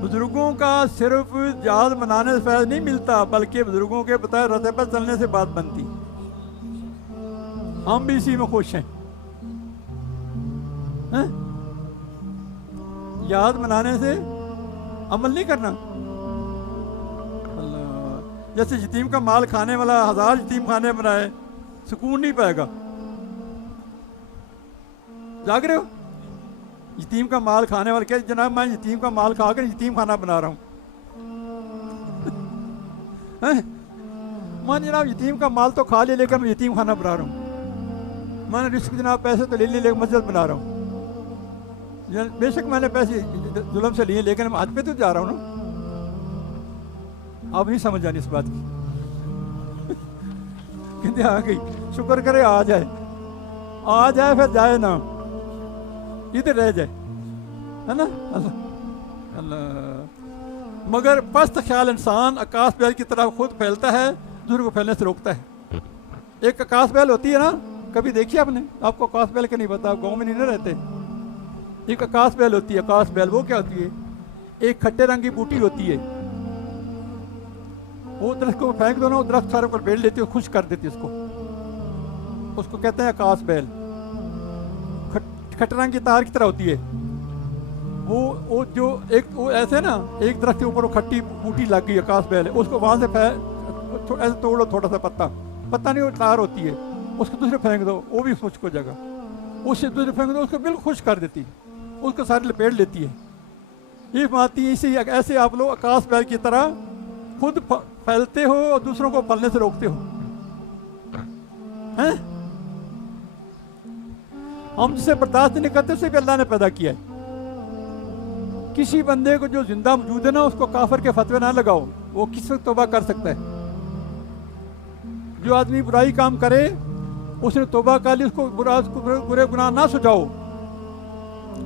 बुजुर्गों का सिर्फ याद मनाने से फैज़ नहीं मिलता, बल्कि बुजुर्गों के बताए रास्ते पर चलने से बात बनती। हम भी इसी में खुश हैं, हैं? याद मनाने से अमल नहीं करना। अल्लाह, जैसे यतीम का माल खाने वाला 1000 यतीम खाने बनाए, सुकून नहीं पाएगा। जाग रहे हो? यतीम का माल खाने वाला क्या, जनाब मैं यतीम का माल खा कर यतीम खाना बना रहा हूँ। मैं जनाब यतीम का माल तो खा ले, लेकर मैं यतीम खाना बना रहा हूँ। मैंने रिस्क जनाब पैसे तो ले लिए, लेकर मस्जिद बना रहा हूँ। बेशक मैंने पैसे जुल्म से लिए, लेकिन मैं हज पे तो जा रहा हूँ ना। आप नहीं समझ जानी इस बात की। कहते आ गई, शुक्र करे आ जाए, आ जाए फिर जाए ना, इधर रह जाए, है ना। अल्लाह अल्लाह। मगर पस्त ख्याल इंसान आकाश बैल की तरह खुद फैलता है, दूसरे को फैलने से रोकता है। एक आकाश बैल होती है ना, कभी देखी आपने? आपको आकाश बैल का नहीं पता, आप गाँव में नहीं ना रहते। एक आकाश बैल होती है। आकाश बैल वो क्या होती है? एक खट्टे रंग की बूटी होती है, वो दरख्त को फेंक दो ना, वो दरख्त सारे पर बैठ लेती है, खुश कर देती है उसको कहते हैं आकाश बैल। खट्टे रंग की तार की तरह होती है वो जो एक वो ऐसे ना, एक दरख्त के ऊपर वो खट्टी बूटी लग गई, आकाश बैल है, उसको वहां से ऐसे तोड़ो, थोड़ा सा पत्ता नहीं, वो तार होती है, उसको दूसरे फेंक दो, वो भी खुश हो जाएगा। उससे दूसरे फेंक दो, उसको बिल्कुल खुश कर देती है, उसको सारी लपेट लेती है। ये बात इसी ऐसे आप लोग आकाश बैल की तरह खुद फैलते हो और दूसरों को फलने से रोकते हो, हैं? हम जिसे बर्दाश्त नहीं करते उसे भी अल्लाह ने पैदा किया है। किसी बंदे को जो जिंदा मौजूद है ना, उसको काफिर के फतवे ना लगाओ, वो किस वक्त तौबा कर सकता है। जो आदमी बुराई काम करे, उसने तौबा कर ली, उसको बुरे गुनाह ना सुझाओ।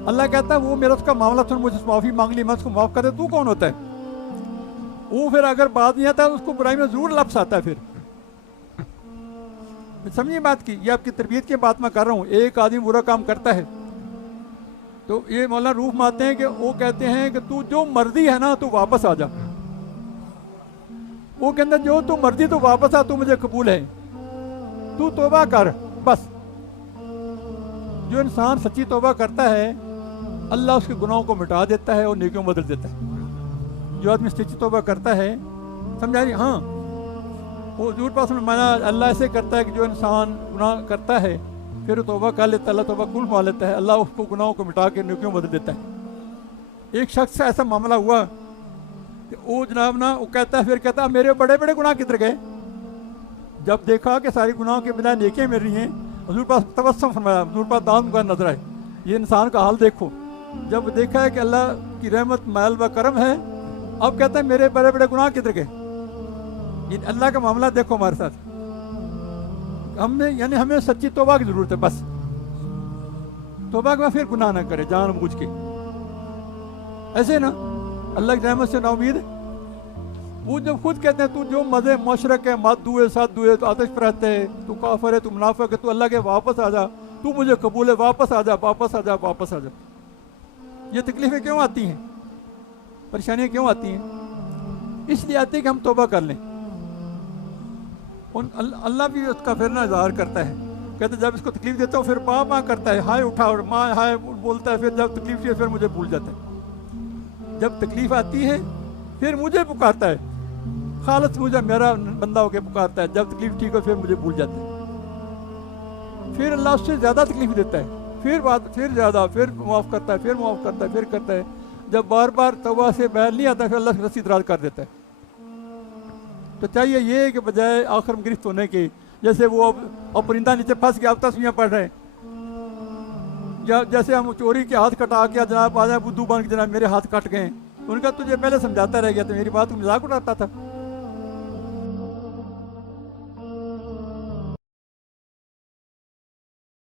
अल्लाह कहता है वो मेरा उसका मामला सुन, मुझे माफी मांग ली, मैं उसको माफ कर दे, तू कौन होता है? वो फिर अगर बात नहीं आता, उसको बुराई में जरूर लफ्स आता है। फिर समझिए बात की, ये आपकी तरबियत की बात मैं कर रहा हूँ। एक आदमी बुरा काम करता है तो ये मौलाना रूफ मारते हैं कि वो कहते हैं कि तू जो मर्जी है ना, तू वापस आ जा। वो कहते जो तू मर्जी तू वापस आ, तू मुझे कबूल है, तू तौबा कर बस। जो इंसान सच्ची तौबा करता है, अल्लाह उसके गुनाहों को मिटा देता है और नेकियों में बदल देता है। जो आदमी सच्ची तौबा करता है, समझा रही? हाँ, वो झूठ पास में माना अल्लाह ऐसे करता है कि जो इंसान गुनाह करता है फिर तौबा कर लेता है, अल्लाह तौबा कबूल फरमा लेता है, अल्लाह उसको गुनाहों को मिटा के नेकियों में बदल देता है। एक शख्स से ऐसा मामला हुआ कि वो जनाब ना, वो कहता है, फिर कहता है मेरे बड़े बड़े गुनाह किधर गए? जब देखा कि सारी गुनाहों के बिना नेकियां मिल रही हैं, हुजूर पास तबस्सुम फरमाया, हुजूर पास दाम का नजर आए, ये इंसान का हाल देखो। जब देखा है कि अल्लाह की रहमत महल व करम है, अब कहता है मेरे बड़े बड़े गुनाह किधर गए? ये अल्लाह का मामला देखो हमारे साथ। हमने यानी हमें सच्ची तौबा की जरूरत है बस। तौबा के बाद फिर गुनाह ना करे जानबूझ के, ऐसे ना अल्लाह की रहमत से नाउमीद। वो जब खुद कहते हैं तू जो मजे मशरक है, मत दुए साथ दुए, तो आतिश पर रहते है, तू काफिर है, तू मुनाफिक है, तू अल्लाह के वापस आ जा, तू मुझे कबूल है, वापस आ जा, वापस आ जा, वापस आ जा। ये तकलीफें क्यों आती हैं, परेशानियां क्यों आती हैं? इसलिए आती है कि हम तौबा कर लें। अल्लाह भी उसका फिर ना इज़हार करता है, कहते जब इसको तकलीफ देता हूँ फिर पा करता है, हाय उठा और माँ हाय बोलता है, फिर जब तकलीफ है फिर मुझे भूल जाता है। जब तकलीफ आती है फिर मुझे पुकारता है, खालस मुझे मेरा बंदा होकर पुकारता है। जब तकलीफ ठीक हो फिर मुझे भूल जाता है। फिर अल्लाह उससे ज़्यादा तकलीफ देता है, फिर ज़्यादा, फिर माफ़ करता है, फिर माफ़ करता है, फिर करता है। जब बार बार तौबा से बैल नहीं आता, फिर अल्लाह रस्सी दराज कर देता है। तो चाहिए ये कि बजाय आखिर में गिरफ्त होने के, जैसे वो अब परिंदा नीचे फंस गया, अब तस्वीरें पढ़ रहे हैं, या जैसे हम चोरी के हाथ कटा के जनाब आ जाए बुद्धू बन के जनाब मेरे हाथ कट गए, उनका तुझे पहले समझाता रह गया तो मेरी बात को मजाक उड़ाता था।